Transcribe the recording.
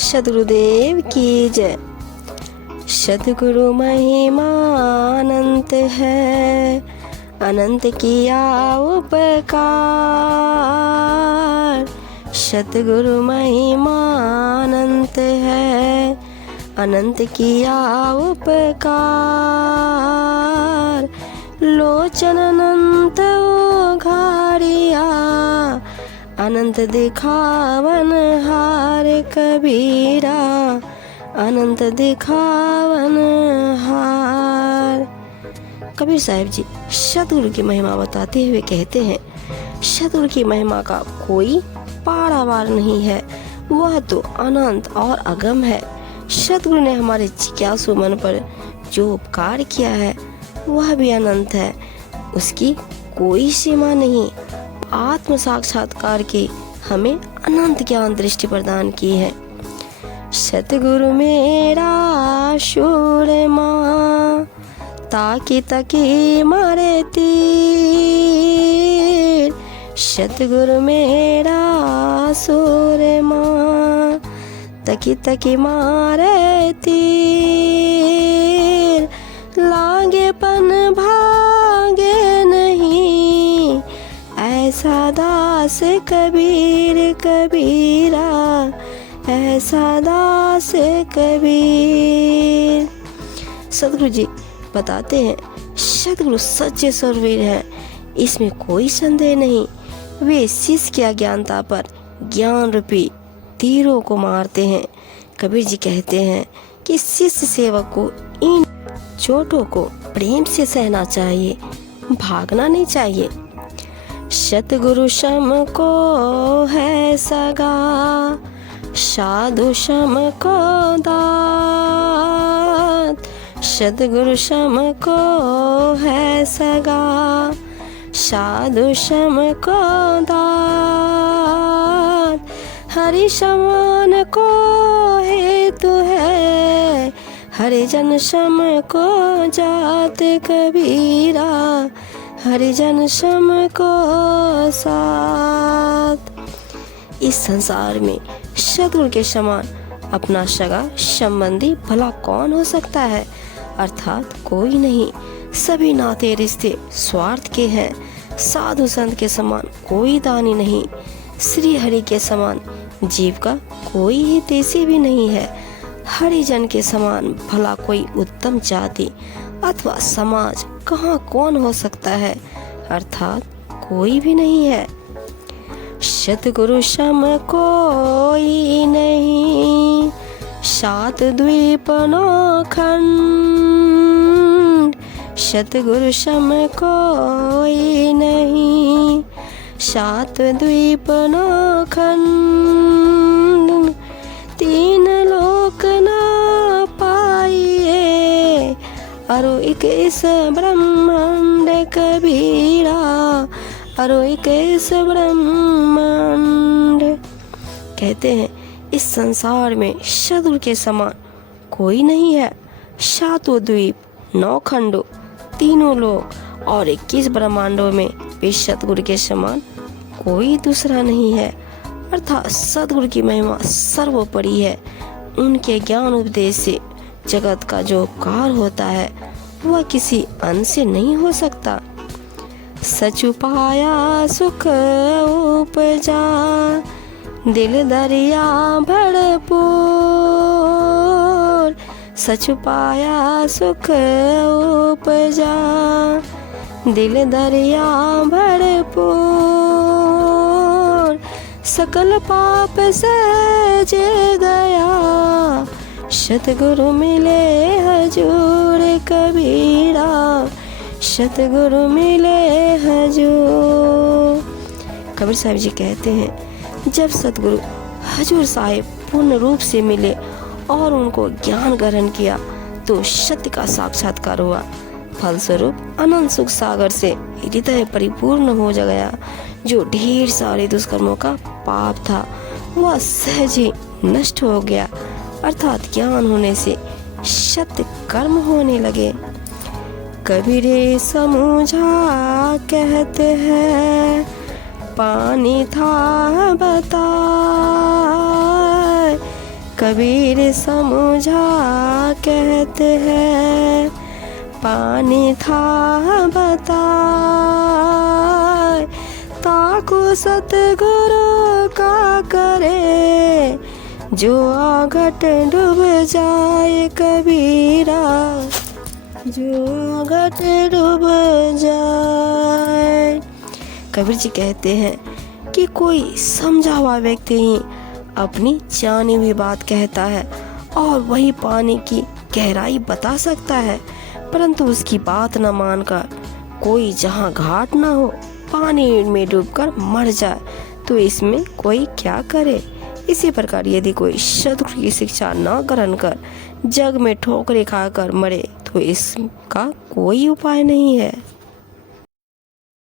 सद्गुरुदेव की जय। सद्गुरु महिमा अनंत है, अनंत किया उपकार। सद्गुरु महिमा अनंत है, अनंत किया उपकार। लोचन अनंत उघारिया, अनंत दिखावन हार कबीरा, अनंत दिखावन हार। कबीर साहिब जी सद्गुरु की महिमा बताते हुए कहते हैं, सद्गुरु की महिमा का कोई पारावार नहीं है, वह तो अनंत और अगम है। सद्गुरु ने हमारे जिज्ञासु मन पर जो उपकार किया है वह भी अनंत है, उसकी कोई सीमा नहीं। आत्म साक्षात्कार की हमें अनंत ज्ञान दृष्टि प्रदान की है। सतगुरु मेरा शूरमा, ताकि तकी मारे तीर। सतगुरु मेरा सूरमा, तकी तकी मारे तीर। लागे पन भागे नहीं, ऐसा दास कबीर कबीरा, ऐसा दास कबीर। सद्गुरु जी बताते हैं, सद्गुरु सच्चे सूरवीर हैं, इसमें कोई संदेह नहीं। वे शिष्य की अज्ञानता पर ज्ञान रूपी तीरों को मारते हैं। कबीर जी कहते हैं कि शिष्य सेवक को इन चोटों को प्रेम से सहना चाहिए, भागना नहीं चाहिए। सतगुरु शम को है सगा, साधु शम को दात। सतगुरु शम को है सगा, साधु शम को दात। हरि समान को हेतु है, हरिजन सम को जात कबीरा, हरिजन सम को साथ। इस संसार में सद्गुरु के समान अपना सगा संबंधी भला कौन हो सकता है, अर्थात कोई नहीं। सभी नाते रिश्ते स्वार्थ के हैं। साधु संत के समान कोई दानी नहीं, श्री हरि के समान जीव का कोई हितैषी भी नहीं है। हरिजन के समान भला कोई उत्तम जाति अथवा समाज कहाँ कौन हो सकता है, अर्थात कोई भी नहीं है। सतगुरु सम कोई नहीं, सात द्वीप नौ खंड। सतगुरु सम कोई नहीं, सात द्वीप नौ खंड। तीन लोक ना पाइए, अरो एक इस ब्रह्मांड कबीरा, अरो एक इस ब्रह्मांड। कहते हैं इस संसार में सद्गुरु के समान कोई नहीं है। सातों द्वीप, नौ खंडों, तीनों लोक और 21 ब्रह्मांडों में भी सद्गुरु के समान कोई दूसरा नहीं है। अर्थात सद्गुरु की महिमा सर्वोपरि है। उनके ज्ञान उपदेश से जगत का जो उपकार होता है वह किसी अंश से नहीं हो सकता। सचुपाया सुख उपजा, दिल दरिया भरपूर। सचुपाया सुख उपजा, दिल दरिया भरपूर। सकल पाप सहज गया, सतगुरु मिले हजूर कबीरा, सतगुरु मिले हजूर। कबीर साहिब जी कहते हैं, जब सतगुरु हजूर साहिब पूर्ण रूप से मिले और उनको ज्ञान ग्रहण किया तो सत्य का साक्षात्कार हुआ। फलस्वरूप अनंत सुख सागर से हृदय परिपूर्ण हो गया। जो ढेर सारे दुष्कर्मों का पाप था वह सहज ही नष्ट हो गया। अर्थात ज्ञान होने से सत्य कर्म होने लगे। कबीरे समझा कहते हैं, पानी था बता। कबीर समझा कहते हैं, पानी था बताए, ताको सतगुरु का करे, जो घट डूब जाए कबीरा, जो घट डूब जाए। कबीर जी कहते हैं कि कोई समझा हुआ व्यक्ति ही अपनी जानी हुई बात कहता है और वही पानी की गहराई बता सकता है, परंतु उसकी बात न मानकर कोई जहाँ घाट ना हो पानी में डूबकर मर जाए तो इसमें कोई क्या करे। इसी प्रकार यदि कोई सद्गुरु की शिक्षा न ग्रहण कर जग में ठोकरें खाकर मरे तो इसका कोई उपाय नहीं है।